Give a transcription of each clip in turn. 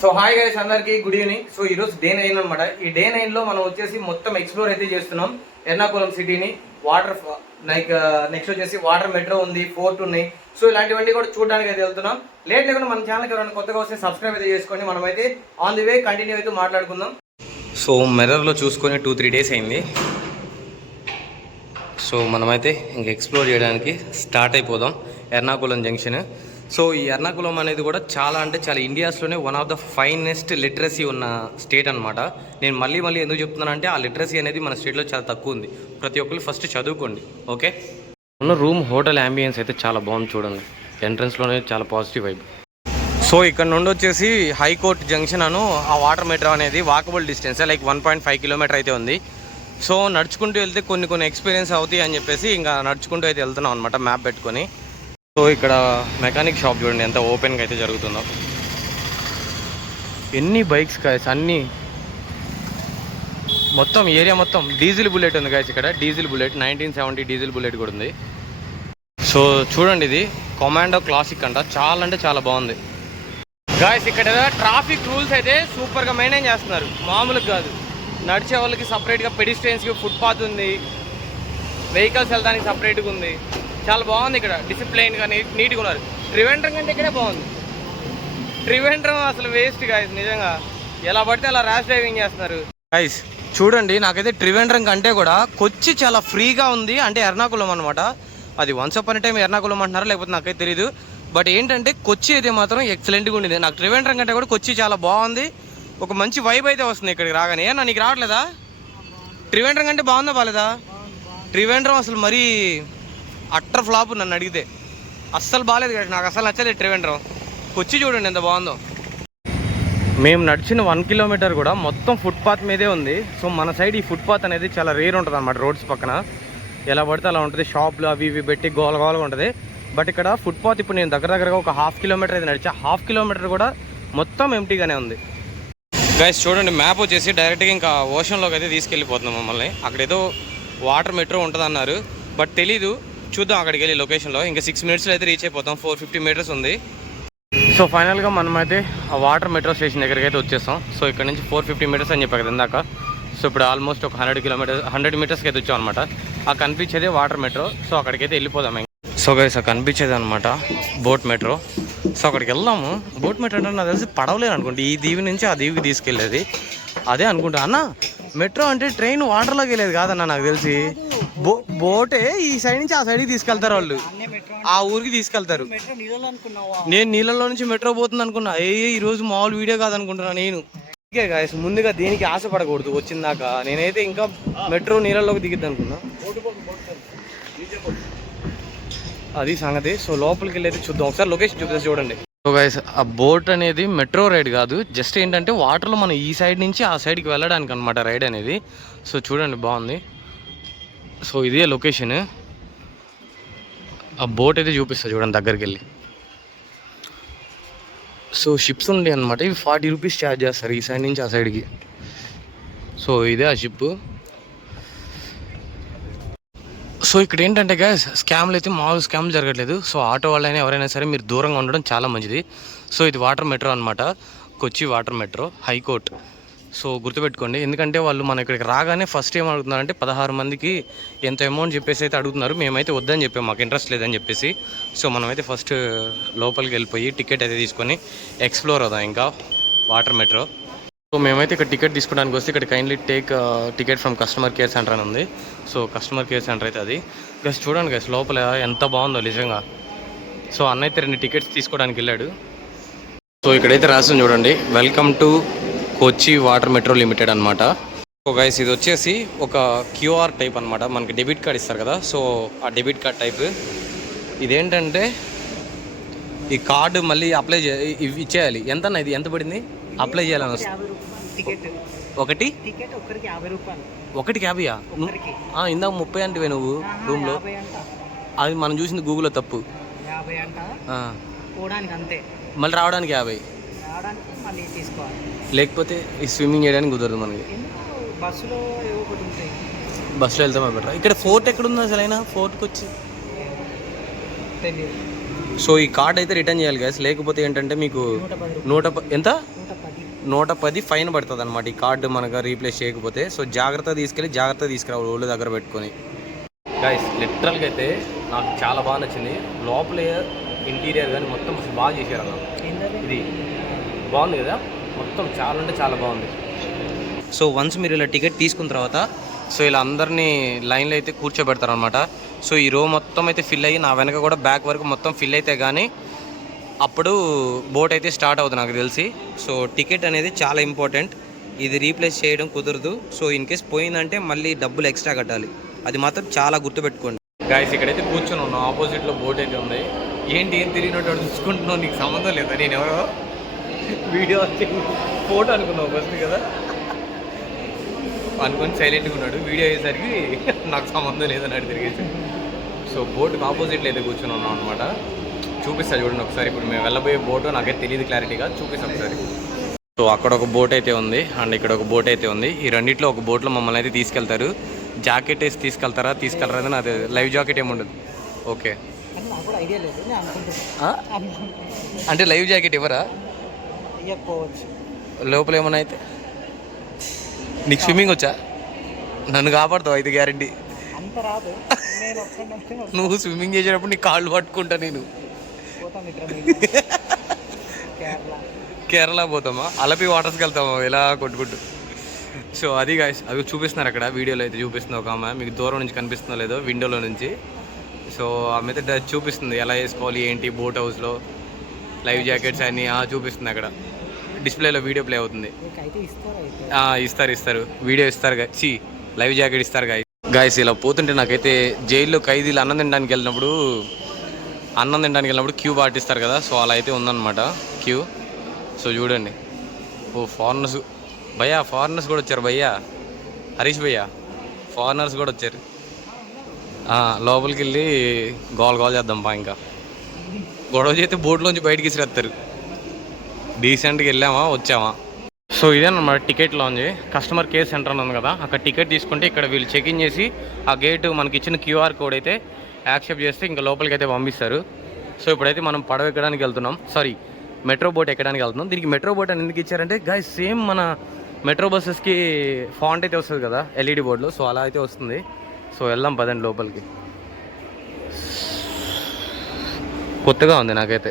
So hi guys అందరికి good evening. So ఈరోజు day 9 అనమాట. ఈ డే 9లో మనం వచ్చేసి మొత్తం ఎక్స్ప్లోర్ అయితే చేస్తున్నాం ఎర్నాకుళం సిటీని. వాటర్ లైక్ నెక్స్ట్ వచ్చేసి వాటర్ మెట్రో ఉంది, ఫోర్ట్ ఉన్నాయి. సో ఇలాంటివన్నీ కూడా చూడడానికి అయితే వెళ్తున్నాం. లేట్ లేకుండా మన ఛానల్కి ఎవరైనా కొత్తగా వస్తే సబ్స్క్రైబ్ అయితే చేసుకోండి. మనమైతే ఆన్ ది వే కంటిన్యూ అయితే మాట్లాడుకుందాం. సో మిర్రర్లో చూసుకొని 2-3 డేస్ అయింది. సో మనమైతే ఇంక ఎక్స్ప్లోర్ చేయడానికి స్టార్ట్ అయిపోదాం ఎర్నాకుళం జంక్షన్. సో ఈ ఎర్నాకుళం అనేది కూడా చాలా అంటే చాలా ఇండియాస్లోనే one of the finest literacy ఉన్న స్టేట్ అనమాట. నేను మళ్ళీ ఎందుకు చెప్తున్నానంటే ఆ లిటరసీ అనేది మన స్టేట్లో చాలా తక్కువ ఉంది. ప్రతి ఒక్కరు ఫస్ట్ చదువుకోండి, ఓకే. ఉన్న రూమ్ హోటల్ అంబియన్స్ అయితే చాలా బాగుంది చూడండి. ఎంట్రన్స్లోనే చాలా పాజిటివ్ వైబ్. సో ఇక్కడ నుండి వచ్చేసి హైకోర్ట్ జంక్షన్ అను ఆ వాటర్ మెట్రో అనేది వాకబుల్ డిస్టెన్స్ లైక్ 1.5 కిలోమీటర్ అయితే ఉంది. సో నడుచుకుంటూ వెళ్తే కొన్ని ఎక్స్పీరియన్స్ అవుతాయి అని చెప్పేసి ఇంకా నడుచుకుంటూ అయితే వెళ్తున్నాం అనమాట మ్యాప్ పెట్టుకొని. సో ఇక్కడ మెకానిక్ షాప్ చూడండి ఎంత ఓపెన్గా అయితే జరుగుతుందో. ఎన్ని బైక్స్ గాయస్, అన్నీ మొత్తం ఏరియా మొత్తం డీజిల్ బుల్లెట్ ఉంది గాయస్. ఇక్కడ డీజిల్ బుల్లెట్ 1970 డీజిల్ బుల్లెట్ కూడా ఉంది. సో చూడండి ఇది కమాండో క్లాసిక్ అంట, చాలా అంటే చాలా బాగుంది గాయస్. ఇక్కడ ట్రాఫిక్ రూల్స్ అయితే సూపర్గా మెయింటైన్ చేస్తున్నారు, మామూలుగా కాదు. నడిచే వాళ్ళకి సపరేట్గా, పెడిస్ట్రియన్స్కి ఫుట్పాత్ ఉంది, వెహికల్స్ వెళ్ళడానికి సపరేట్గా ఉంది. చాలా బాగుంది ఇక్కడ, డిసిప్లైన్గా నీట్గా ఉన్నారు. ట్రివెండ్రం కంటే ఇక్కడే బాగుంది. ట్రివెండ్రం అసలు వేస్ట్ గాయస్, నిజంగా ఎలా పడితే అలా ర్యాష్ డ్రైవింగ్ చేస్తున్నారు గాయస్. చూడండి నాకైతే ట్రివెండ్రం కంటే కూడా కొచ్చి చాలా ఫ్రీగా ఉంది. అంటే ఎర్నాకుళం అనమాట. అది వన్స్ అపాన్ టైం ఎర్నాకుళం అంటున్నారా లేకపోతే నాకైతే తెలియదు. బట్ ఏంటంటే కొచ్చి అయితే మాత్రం ఎక్సలెంట్గా ఉండింది. నాకు ట్రివెండ్రం కంటే కూడా కొచ్చి చాలా బాగుంది. ఒక మంచి వైబ్ అయితే వస్తుంది ఇక్కడికి రాగానే. ఏనా నీకు రావట్లేదా? ట్రివెండ్రం కంటే బాగుందా బాలేదా? ట్రివెండ్రం అసలు మరీ అట్టర్ ఫ్లాప్ నన్ను అడిగితే. అస్సలు బాగాలేదు కదా, నాకు అసలు నచ్చలేదు ట్రివెండ్రం. కొచ్చి చూడండి ఎంత బాగుందో. మేము నడిచిన 1 కిలోమీటర్ కూడా మొత్తం ఫుట్పాత్ మీదే ఉంది. సో మన సైడ్ ఈ ఫుట్పాత్ అనేది చాలా రేర్ ఉంటుంది అనమాట. రోడ్స్ పక్కన ఎలా పడితే అలా ఉంటుంది, షాప్లు అవి ఇవి పెట్టి గోలగోలగా ఉంటుంది. బట్ ఇక్కడ ఫుట్పాత్ ఇప్పుడు నేను దగ్గరగా ఒక 1/2 కిలోమీటర్ అయితే నడిచా. 1/2 కిలోమీటర్ కూడా మొత్తం ఎంటీగానే ఉంది గైస్. చూడండి మ్యాప్ వచ్చేసి డైరెక్ట్గా ఇంకా ఓషన్లోకి అయితే తీసుకెళ్ళిపోతున్నాం మమ్మల్ని. అక్కడేదో వాటర్ మెట్రో ఉంటుంది అన్నారు, బట్ తెలీదు. చూద్దాం అక్కడికి వెళ్ళి లొకేషన్లో. ఇంకా 6 మినిట్స్లో అయితే రీచ్ అయిపోతాం. 450 మీటర్స్ ఉంది. సో ఫైనల్గా మనమైతే ఆ వాటర్ మెట్రో స్టేషన్ దగ్గరికి అయితే వచ్చేస్తాం. సో ఇక్కడ నుంచి 450 మీటర్స్ అని చెప్పారు కదా ఇందాక. సో ఇప్పుడు ఆల్మోస్ట్ ఒక 100 మీటర్స్కి అయితే వచ్చాం అనమాట. ఆ కనిపించేదే వాటర్ మెట్రో. సో అక్కడికైతే వెళ్ళిపోదాం. సో గైస్ ఆ కనిపించేది అనమాట బోట్ మెట్రో. సో అక్కడికి వెళ్దాము. బోట్ మెట్రో అంటే నాకు తెలిసి పడవలేదు అనుకుంటే, ఈ దీవి నుంచి ఆ దీవికి తీసుకెళ్ళేది అదే అనుకుంటా అన్న. మెట్రో అంటే ట్రైన్ వాటర్లోకి వెళ్ళేది కాదన్న నాకు తెలిసి. బోటే ఈ సైడ్ నుంచి ఆ సైడ్కి తీసుకెళ్తారు వాళ్ళు, ఆ ఊరికి తీసుకెళ్తారు. నేను నీళ్ళలో నుంచి మెట్రో పోతుంది అనుకున్నా. ఈరోజు మామూలు వీడియో కాదనుకుంటున్నా నేను. ఓకే గాయస్, ముందుగా దేనికి ఆశపడకూడదు వచ్చిందాక. నేనైతే ఇంకా మెట్రో నీళ్ళలోకి దిగిద్ది అనుకున్నా, అది సంగతి. సో లోపలికి వెళ్ళి అయితే చూద్దాం. ఒకసారి లొకేషన్ చూపిస్తే చూడండి. సో గైస్ ఆ బోట్ అనేది మెట్రో రైడ్ కాదు, జస్ట్ ఏంటంటే వాటర్లో మనం ఈ సైడ్ నుంచి ఆ సైడ్కి వెళ్ళడానికి అనమాట రైడ్ అనేది. సో చూడండి బాగుంది. సో ఇదే లొకేషన్. ఆ బోట్ అయితే చూపిస్తా చూడండి దగ్గరికి వెళ్ళి. సో షిప్స్ ఉండే అనమాట. ఇవి 40 రూపీస్ ఛార్జ్ చేస్తారు ఈ సైడ్ నుంచి ఆ సైడ్కి. సో ఇదే ఆ షిప్. సో ఇక్కడ ఏంటంటే గ్యాస్ స్కామ్లు అయితే మామూలు స్కామ్లు జరగట్లేదు. సో ఆటో వాళ్ళైనా ఎవరైనా సరే మీరు దూరంగా ఉండడం చాలా మంచిది. సో ఇది వాటర్ మెట్రో అనమాట, కొచ్చి వాటర్ మెట్రో హైకోర్ట్. సో గుర్తుపెట్టుకోండి, ఎందుకంటే వాళ్ళు మన ఇక్కడికి రాగానే ఫస్ట్ ఏం అడుగుతున్నారంటే 16 మందికి ఎంత అమౌంట్ చెప్పేసి అయితే అడుగుతున్నారు. మేమైతే వద్దని చెప్పాము, మాకు ఇంట్రెస్ట్ లేదని చెప్పేసి. సో మనమైతే ఫస్ట్ లోపలికి వెళ్ళిపోయి టికెట్ అయితే తీసుకొని ఎక్స్ప్లోర్ అవుదాం ఇంకా వాటర్ మెట్రో. సో మేమైతే ఇక్కడ టికెట్ తీసుకోవడానికి వస్తే ఇక్కడ kindly take ticket from customer care centre అని ఉంది. సో కస్టమర్ కేర్ సెంటర్ అయితే అది. గస్ చూడండి గస్ లోపల ఎంత బాగుందో నిజంగా. సో అన్న అయితే 2 టికెట్స్ తీసుకోవడానికి వెళ్ళాడు. సో ఇక్కడైతే రాసింది చూడండి, welcome to Kochi water metro limited అనమాట. సో గైస్ ఇది వచ్చేసి ఒక క్యూఆర్ టైప్ అనమాట. మనకి డెబిట్ కార్డ్ ఇస్తారు కదా, సో ఆ డెబిట్ కార్డ్ టైప్. ఇదేంటంటే ఈ కార్డు మళ్ళీ అప్లై ఇచ్చేయాలి. ఎంత ఇది ఎంత పడింది అప్లై చేయాలని వస్తుంది? ఒకటి 50. ఇందాక 30 అంటే నువ్వు రూమ్లో, అది మనం చూసింది గూగుల్లో తప్పు. మళ్ళీ రావడానికి 50, లేకపోతే ఈ స్విమ్మింగ్ చేయడానికి కుదరదు మనకి. బస్సులో వెళ్తామా బెటర్. ఇక్కడ ఫోర్ట్ ఎక్కడుంది అసలు? అయినా ఫోర్ట్కి వచ్చి సో ఈ కార్డ్ అయితే రిటర్న్ చేయాలి గ్యాస్, లేకపోతే ఏంటంటే మీకు ఎంత 110 ఫైన్ పడుతుంది అనమాట ఈ కార్డు మనకు రీప్లేస్ చేయకపోతే. సో జాగ్రత్తగా తీసుకురావాలి ఒళ్ళు దగ్గర పెట్టుకొని. గైస్ లిటరల్గా అయితే నాకు చాలా బాగా నచ్చింది. లోపల ఇంటీరియర్ కానీ మొత్తం బాగా చేశారు అన్న. ఇది బాగుంది కదా, మొత్తం చాలా అంటే చాలా బాగుంది. సో వన్స్ మీరు ఇలా టికెట్ తీసుకున్న తర్వాత సో ఇలా అందరినీ లైన్లో అయితే కూర్చోబెడతారనమాట. సో ఈ రో మొత్తం అయితే ఫిల్ అయ్యి నా వెనక కూడా బ్యాక్ వరకు మొత్తం ఫిల్ అయితే కానీ అప్పుడు బోట్ అయితే స్టార్ట్ అవుతుంది నాకు తెలిసి. సో టికెట్ అనేది చాలా ఇంపార్టెంట్, ఇది రీప్లేస్ చేయడం కుదరదు. సో ఇన్ కేస్ పోయిందంటే మళ్ళీ డబ్బులు ఎక్స్ట్రా కట్టాలి, అది మాత్రం చాలా గుర్తుపెట్టుకోండి. గాయస్ ఇక్కడైతే కూర్చొని ఉన్నాం, ఆపోజిట్లో బోట్ అయితే ఉంది. ఏంటి ఏం తెలియనట్టు చూసుకుంటున్నావు, నీకు సంబంధం లేదా, నేను ఎవరో వీడియో ఫోటో అనుకున్నావు ఫస్ట్ కదా అనుకొని సైలెంట్గా ఉన్నాడు. వీడియో అయ్యేసరికి నాకు సంబంధం లేదని అడిగి తిరిగేసి. సో బోట్కి ఆపోజిట్లో అయితే కూర్చొని ఉన్నాం అనమాట. చూపిస్తా చూడండి ఒకసారి. ఇప్పుడు మేము వెళ్ళబోయే బోటు నాకైతే తెలియదు క్లారిటీగా, చూపిస్తాం ఒకసారి. సో అక్కడ ఒక బోట్ అయితే ఉంది అండ్ ఇక్కడ ఒక బోట్ అయితే ఉంది. ఈ రెండిట్లో ఒక బోట్లో మమ్మల్ని అయితే తీసుకెళ్తారు. జాకెట్ వేసి తీసుకెళ్తారా అని నాకు లైవ్ జాకెట్ ఏముండదు. ఓకే అంటే లైవ్ జాకెట్ ఇవ్వరా లోపల ఏమన్నా అయితే? నీకు స్విమ్మింగ్ వచ్చా? నన్ను కాపాడుతావు అయితే గ్యారంటీ. నువ్వు స్విమ్మింగ్ చేసేటప్పుడు నీ కాళ్ళు పట్టుకుంటా నేను. కేరళ పోతామా, అలపి వాటర్స్కి వెళ్తామా ఇలా కొట్టుకుంటూ. సో అది గాయస్, అవి చూపిస్తున్నారు అక్కడ వీడియోలో అయితే చూపిస్తుంది ఒక ఆమె. మీకు దూరం నుంచి కనిపిస్తుందో లేదో విండోలో నుంచి. సో ఆమె అయితే చూపిస్తుంది ఎలా వేసుకోవాలి ఏంటి బోట్ హౌస్లో లైవ్ జాకెట్స్ అన్నీ చూపిస్తుంది అక్కడ. డిస్ప్లేలో వీడియో ప్లే అవుతుంది. ఇస్తారు వీడియో ఇస్తారు లైవ్ జాకెట్ ఇస్తారు గాయస్. ఇలా పోతుంటే నాకైతే జైల్లో ఖైదీలు అన్నం తినడానికి వెళ్ళినప్పుడు క్యూ పాటిస్తారు కదా, సో అలా అయితే ఉందన్నమాట క్యూ. సో చూడండి, ఓ ఫారినర్స్ భయ్యా, ఫారినర్స్ కూడా వచ్చారు భయ్యా, హరీష్ భయ్యా, ఫారినర్స్ కూడా వచ్చారు. లోపలికి వెళ్ళి గోల్ చేద్దాం ఇంకా గొడవ చేస్తే బోట్లోంచి బయటికి ఇసిరేస్తారు. డీసెంట్గా వెళ్ళామా వచ్చామా. సో ఇదేనమాట ticket lounge. Customer care centre ఉంది కదా, అక్కడ టికెట్ తీసుకుంటే ఇక్కడ వీళ్ళు చెక్ ఇన్ చేసి ఆ గేటు మనకి ఇచ్చిన క్యూఆర్ కోడ్ అయితే యాక్సెప్ట్ చేస్తే ఇంకా లోపలికి అయితే పంపిస్తారు. సో ఇప్పుడైతే మనం పడవ ఎక్కడానికి వెళ్తున్నాం, మెట్రో బోట్ ఎక్కడానికి వెళ్తున్నాం. దీనికి మెట్రో బోట్ అని ఎందుకు ఇచ్చారంటే గాయస్ సేమ్ మన మెట్రో బస్సెస్కి ఫాంట్ అయితే వస్తుంది కదా ఎల్ఈడి బోర్డులో, సో అలా అయితే వస్తుంది. సో వెళ్దాం పదండి లోపలికి. కొత్తగా ఉంది నాకైతే.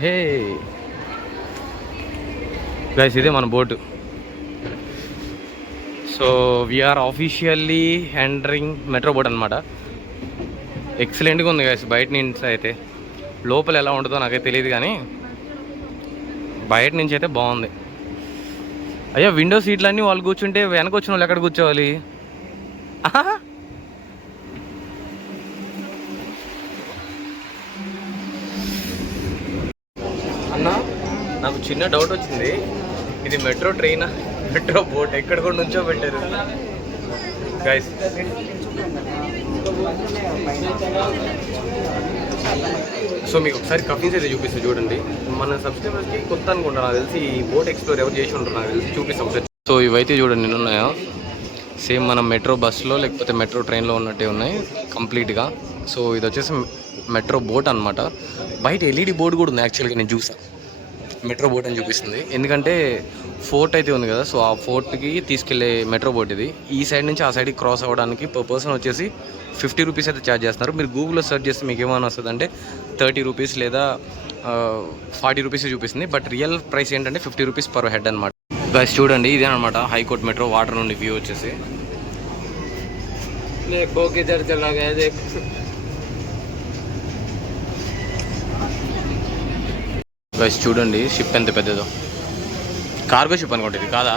హే గైస్ ఇదే మన boat. So we're officially entering metro boat అనమాట. ఎక్సలెంట్గా ఉంది గైస్ బయట నుంచి అయితే. లోపల ఎలా ఉంటుందో నాకైతే తెలియదు కానీ బయట నుంచి అయితే బాగుంది. అయ్యా విండో సీట్లన్నీ వాళ్ళు కూర్చుంటే వెనక వచ్చిన వాళ్ళు ఎక్కడ కూర్చోవాలి? అన్నా నాకు చిన్న డౌట్ వచ్చింది, ఇది మెట్రో ట్రైనా మెట్రో బోట్ ఎక్కడ కూడా నుంచో పెట్టారు గైస్. సో మీకు ఒకసారి కఫీస్ అయితే చూపిస్తే చూడండి. మన సబ్స్క్రైబర్స్కి కొత్త అనుకుంటా నాకు తెలిసి, ఈ బోట్ ఎక్స్ప్లోర్ ఎవరు చేసి ఉంటారు నాకు తెలిసి. చూపిస్తాం ఒకసారి. సో ఇవైతే చూడండి నిన్న ఉన్నాయో సేమ్ మనం మెట్రో బస్సులో లేకపోతే మెట్రో ట్రైన్లో ఉన్నట్టే ఉన్నాయి కంప్లీట్గా. సో ఇది వచ్చేసి మెట్రో బోట్ అనమాట. బయట ఎల్ఈడి బోర్డు కూడా ఉంది యాక్చువల్గా, నేను చూసా మెట్రో బోట్ అని చూపిస్తుంది. ఎందుకంటే ఫోర్ట్ అయితే ఉంది కదా, సో ఆ ఫోర్ట్కి తీసుకెళ్లే మెట్రో బోట్ ఇది. ఈ సైడ్ నుంచి ఆ సైడ్కి క్రాస్ అవ్వడానికి పర్ పర్సన్ వచ్చేసి 50 రూపీస్ అయితే ఛార్జ్ చేస్తున్నారు. మీరు గూగుల్లో సెర్చ్ చేస్తే మీకు ఏమైనా వస్తుంది అంటే 30 రూపీస్ లేదా 40 రూపీస్ చూపిస్తుంది. బట్ రియల్ ప్రైస్ ఏంటంటే 50 రూపీస్ పర్ హెడ్ అనమాట. గైస్ చూడండి ఇదేనమాట హైకోర్ట్ మెట్రో వాటర్ నుండి వ్యూ వచ్చేసి. గైస్ చూడండి షిప్ ఎంత పెద్దదో. కార్గో షిప్ అనుకోండి ఇది, కాదా?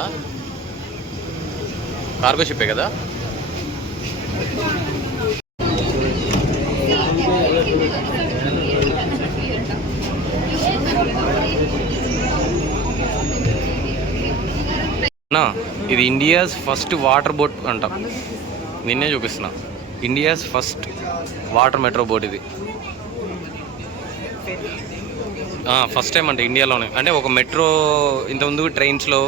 కార్గో షిప్పే కదా. ఇది ఇండియాస్ ఫస్ట్ వాటర్ బోట్ అంట. నిన్నే చూపిస్తున్నా, India's first water metro boat ఇది. ఫస్ట్ టైం అంటే ఇండియాలోనే, అంటే ఒక మెట్రో ఇంతకుముందు ట్రైన్స్లో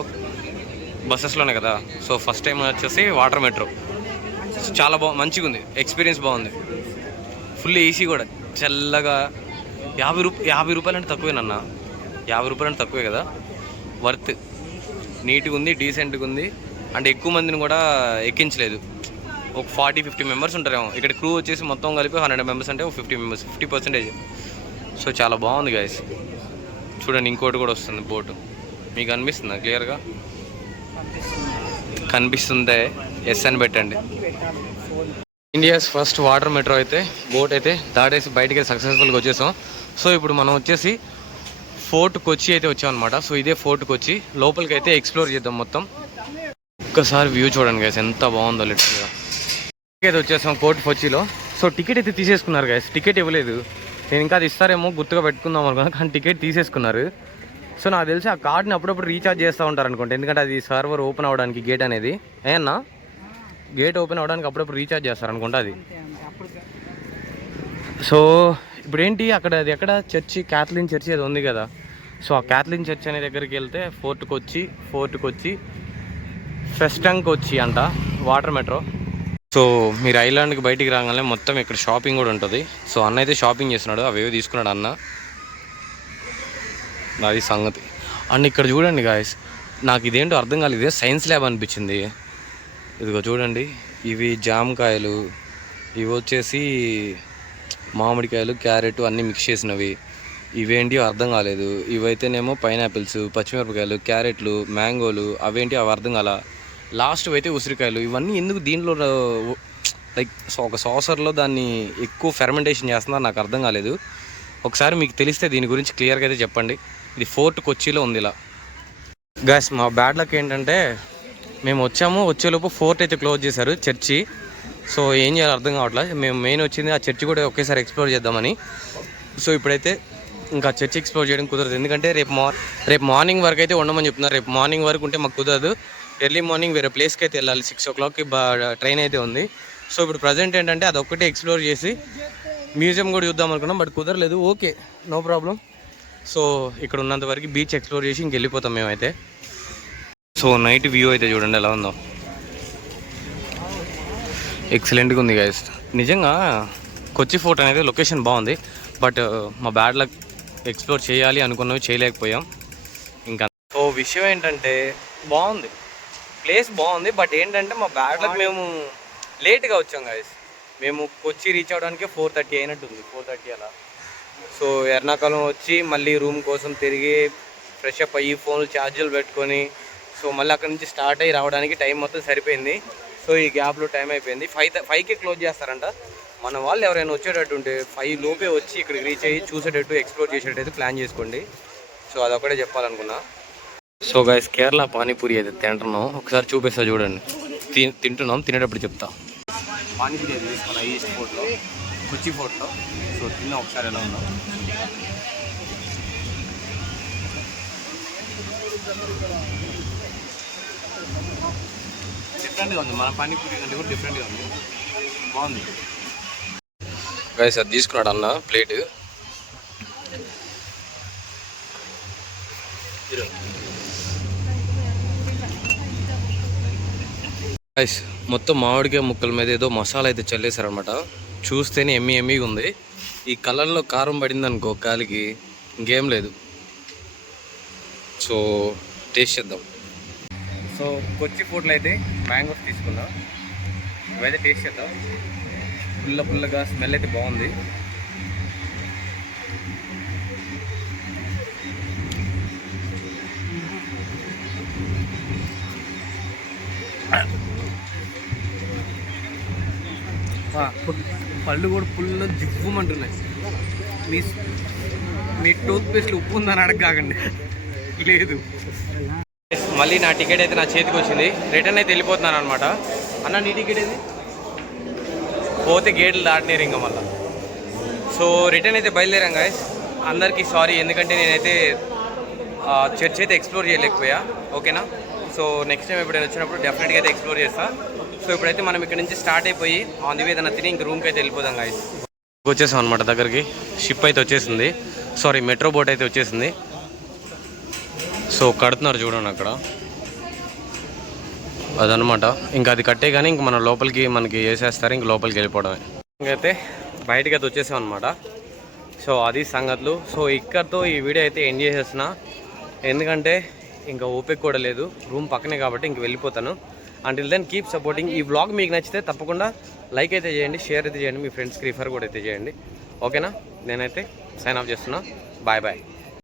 బస్సెస్లోనే కదా. సో ఫస్ట్ టైం వచ్చేసి వాటర్ మెట్రో. చాలా మంచిగా ఉంది, ఎక్స్పీరియన్స్ బాగుంది. ఫుల్ ఏసీ కూడా, చల్లగా. 50 రూపాయలు అంటే తక్కువేనన్నా, 50 రూపాయలు అంటే తక్కువే కదా. వర్త్, నీట్గా ఉంది, డీసెంట్గా ఉంది. అంటే ఎక్కువ మందిని కూడా ఎక్కించలేదు. ఒక 40-50 మెంబర్స్ ఉంటారేమో. ఇక్కడ క్రూ వచ్చేసి మొత్తం కలిపి 100 మెంబర్స్ అంటే ఒక 50 మెంబర్స్, 50%. సో చాలా బాగుంది గైస్. చూడండి ఇంకోటి కూడా వస్తుంది బోటు. మీకు అనిపిస్తుందా క్లియర్గా? కనిపిస్తుందే, ఎస్ అని పెట్టండి. ఇండియాస్ ఫస్ట్ వాటర్ మెట్రో అయితే బోట్ అయితే దాటేసి బయటికి సక్సెస్ఫుల్గా వచ్చేసాం. సో ఇప్పుడు మనం వచ్చేసి ఫోర్ట్ కొచ్చి అయితే వచ్చాం అనమాట. సో ఇదే ఫోర్ట్ కొచ్చి. లోపలికి అయితే ఎక్స్ప్లోర్ చేద్దాం మొత్తం. ఒక్కసారి వ్యూ చూడండి గైస్, ఎంత బాగుందో లిటరల్గా. అయితే వచ్చేసాం ఫోర్ట్ కొచ్చిలో. సో టికెట్ అయితే తీసేసుకున్నారు గైస్. టికెట్ ఇవ్వలేదు. నేను ఇంకా అది ఇస్తారేమో గుర్తుగా పెట్టుకుందాం అనుకున్నాను, కానీ టికెట్ తీసేసుకున్నారు. సో నాకు తెలిసి ఆ కార్డ్ని అప్పుడప్పుడు రీఛార్జ్ చేస్తూ ఉంటారు అనుకుంటా, ఎందుకంటే అది సర్వర్ ఓపెన్ అవ్వడానికి గేట్ అనేది. ఏమన్నా గేట్ ఓపెన్ అవ్వడానికి అప్పుడప్పుడు రీఛార్జ్ చేస్తారు అనుకుంటా అది. సో ఇప్పుడు ఏంటి అక్కడ, అది ఎక్కడ చర్చి, క్యాథలిన్ చర్చి అది ఉంది కదా. సో ఆ క్యాథలిన్ చర్చి అనే దగ్గరికి వెళ్తే ఫోర్ట్కి వచ్చి ఫెస్టంగ్కి వచ్చి అంట వాటర్ మెట్రో. సో మీరు ఐలాండ్కి బయటికి రాగానే మొత్తం ఇక్కడ షాపింగ్ కూడా ఉంటుంది. సో అన్న అయితే షాపింగ్ చేస్తున్నాడు, అవేవో తీసుకున్నాడు అన్న. అది సంగతి. అండ్ ఇక్కడ చూడండి గాయస్, నాకు ఇదేంటో అర్థం కాలేదు, ఇదే సైన్స్ ల్యాబ్ అనిపించింది. ఇదిగో చూడండి, ఇవి జామకాయలు, ఇవి వచ్చేసి మామిడికాయలు, క్యారెట్ అన్నీ మిక్స్ చేసినవి. ఇవేంటి అర్థం కాలేదు. ఇవైతేనేమో పైనాపిల్స్, పచ్చిమిరపకాయలు, క్యారెట్లు, మ్యాంగోలు, అవేంటి అవి అర్థం కాల. లాస్ట్ అయితే ఉసిరికాయలు. ఇవన్నీ ఎందుకు దీంట్లో లైక్ ఒక సాసర్లో దాన్ని ఎక్కువ ఫెర్మెంటేషన్ చేస్తున్నారు, నాకు అర్థం కాలేదు. ఒకసారి మీకు తెలిస్తే దీని గురించి క్లియర్గా అయితే చెప్పండి. ఇది ఫోర్ట్ కొచ్చిలో ఉంది ఇలా. గైస్ మా బ్యాడ్ లక్ ఏంటంటే మేము వచ్చేలోపు ఫోర్ట్ అయితే క్లోజ్ చేశారు, చర్చి. సో ఏం చేయాలో అర్థం కావట్లేదు. మేము మెయిన్ వచ్చింది ఆ చర్చి కూడా ఒకేసారి ఎక్స్ప్లోర్ చేద్దామని. సో ఇప్పుడైతే ఇంకా చర్చి ఎక్స్ప్లోర్ చేయడం కుదరదు, ఎందుకంటే రేపు మార్నింగ్ వరకు అయితే ఉండమని చెప్తున్నారు. రేపు మార్నింగ్ వరకు ఉంటే మాకు కుదరదు. ఎర్లీ మార్నింగ్ వేరే ప్లేస్కి అయితే వెళ్ళాలి. 6 o'clockకి ట్రైన్ అయితే ఉంది. సో ఇప్పుడు ప్రజెంట్ ఏంటంటే అది ఒక్కటే ఎక్స్ప్లోర్ చేసి మ్యూజియం కూడా చూద్దాం అనుకున్నాం, బట్ కుదరలేదు. Okay, no problem. సో ఇక్కడ ఉన్నంత వరకు బీచ్ ఎక్స్ప్లోర్ చేసి ఇంకెళ్ళిపోతాం మేమైతే. సో నైట్ వ్యూ అయితే చూడండి ఎలా ఉందో, ఎక్సలెంట్గా ఉంది గైస్. నిజంగా కొచ్చి ఫోర్ట్ అనేది లొకేషన్ బాగుంది, బట్ మా బ్యాడ్ లక్ ఎక్స్ప్లోర్ చేయాలి అనుకున్నవి చేయలేకపోయాం ఇంకా. సో విషయం ఏంటంటే బాగుంది, ప్లేస్ బాగుంది, బట్ ఏంటంటే మా బ్యాడ్ లక్ మేము లేట్గా వచ్చాం గైస్. మేము కొచ్చి రీచ్ అవ్వడానికి 4:30 అయినట్టుంది, 4:30 అలా. సో ఎర్నాకుళం వచ్చి మళ్ళీ రూమ్ కోసం తిరిగి ఫ్రెష్ అప్ అయ్యి ఫోన్లు ఛార్జీలు పెట్టుకొని సో మళ్ళీ అక్కడ నుంచి స్టార్ట్ అయ్యి రావడానికి టైం మొత్తం సరిపోయింది. సో ఈ గ్యాప్లో టైం అయిపోయింది. 5కి క్లోజ్ చేస్తారంట. మన వాళ్ళు ఎవరైనా వచ్చేటట్టు ఉంటే 5 లోపే వచ్చి ఇక్కడికి రీచ్ అయ్యి చూసేటట్టు ఎక్స్ప్లోర్ చేసేటట్టు ప్లాన్ చేసుకోండి. సో అదొకటే చెప్పాలనుకున్నా. సో గైస్ కేరళ పానీపూరి అయితే తింటున్నాం, ఒకసారి చూపిస్తా చూడండి. తింటున్నాం, తినేటప్పుడు చెప్తా. పానీపూరి అయితే తీసుకున్నా ఈస్ట్ ఫోర్ట్లో, కొచ్చి ఫోర్ట్లో. సో తిన్నా ఒకసారి ఎలా ఉందో. డిఫరెంట్గా ఉంది, మన పానీపూరి కంటే కూడా డిఫరెంట్గా ఉంది, బాగుంది గైస్. అది తీసుకున్నాడు అన్న ప్లేట్. గైస్ మొత్తం మామిడికాయ ముక్కల మీద ఏదో మసాలా అయితే చల్లేశారనమాట. చూస్తేనే ఎమ్మీగా ఉంది. ఈ కలర్లో కారం పడింది అనుకో కాలికి, ఇంకేం లేదు. సో టేస్ట్ చేద్దాం. సో కొచ్చి ఫుడ్లో అయితే మ్యాంగోస్ తీసుకున్నాం, ఇవైతే టేస్ట్ చేద్దాం. పుల్లగా స్మెల్ అయితే బాగుంది. పళ్ళు కూడా ఫుల్ జివ్వమంటున్నాయి. మీ టూత్పేస్ట్లో ఉప్పు ఉందని అడగకండి, లేదు. మళ్ళీ నా టికెట్ అయితే నా చేతికి వచ్చింది. రిటర్న్ అయితే వెళ్ళిపోతున్నాను అనమాట. అన్న నీ టికెట్ ఏది? పోతే గేట్లు దాటినారు ఇంకా మళ్ళీ. సో రిటర్న్ అయితే బయలుదేరాం గాయస్. అందరికీ సారీ, ఎందుకంటే నేనైతే చర్చ్ అయితే ఎక్స్ప్లోర్ చేయలేకపోయా. ఓకేనా? సో నెక్స్ట్ టైం ఎప్పుడైనా వచ్చినప్పుడు డెఫినెట్గా అయితే ఎక్స్ప్లోర్ చేస్తాను. సో ఇప్పుడైతే మనం ఇక్కడ నుంచి స్టార్ట్ అయిపోయి ఆన్ ది వే ఏదైనా తిని ఇంక రూమ్కి అయితే వెళ్ళిపోదాం గాయస్. వచ్చేసాం అనమాట దగ్గరికి. షిప్ అయితే వచ్చేసింది, సారీ మెట్రో బోట్ అయితే వచ్చేసింది. సో కడుతున్నారు చూడండి అక్కడ, అదనమాట. ఇంకా అది కట్టే కానీ ఇంక మన లోపలికి మనకి వేసేస్తారు, ఇంక లోపలికి వెళ్ళిపోవడమే. ఇంకైతే బయటకి అయితే వచ్చేసాం అనమాట. సో అది సంగతులు. సో ఇక్కడతో ఈ వీడియో అయితే ఎండ్ చేసేస్తున్నా, ఎందుకంటే ఇంకా ఓపిక కూడా లేదు, రూమ్ పక్కనే కాబట్టి ఇంక వెళ్ళిపోతాను. Until then keep supporting. ఈ వ్లాగ్ మీకు నచ్చితే తప్పకుండా లైక్ అయితే చేయండి, షేర్ అయితే చేయండి, మీ ఫ్రెండ్స్కి రిఫర్ కూడా అయితే చేయండి. ఓకేనా? నేనైతే సైన్ ఆఫ్ చేస్తున్నా. Bye bye.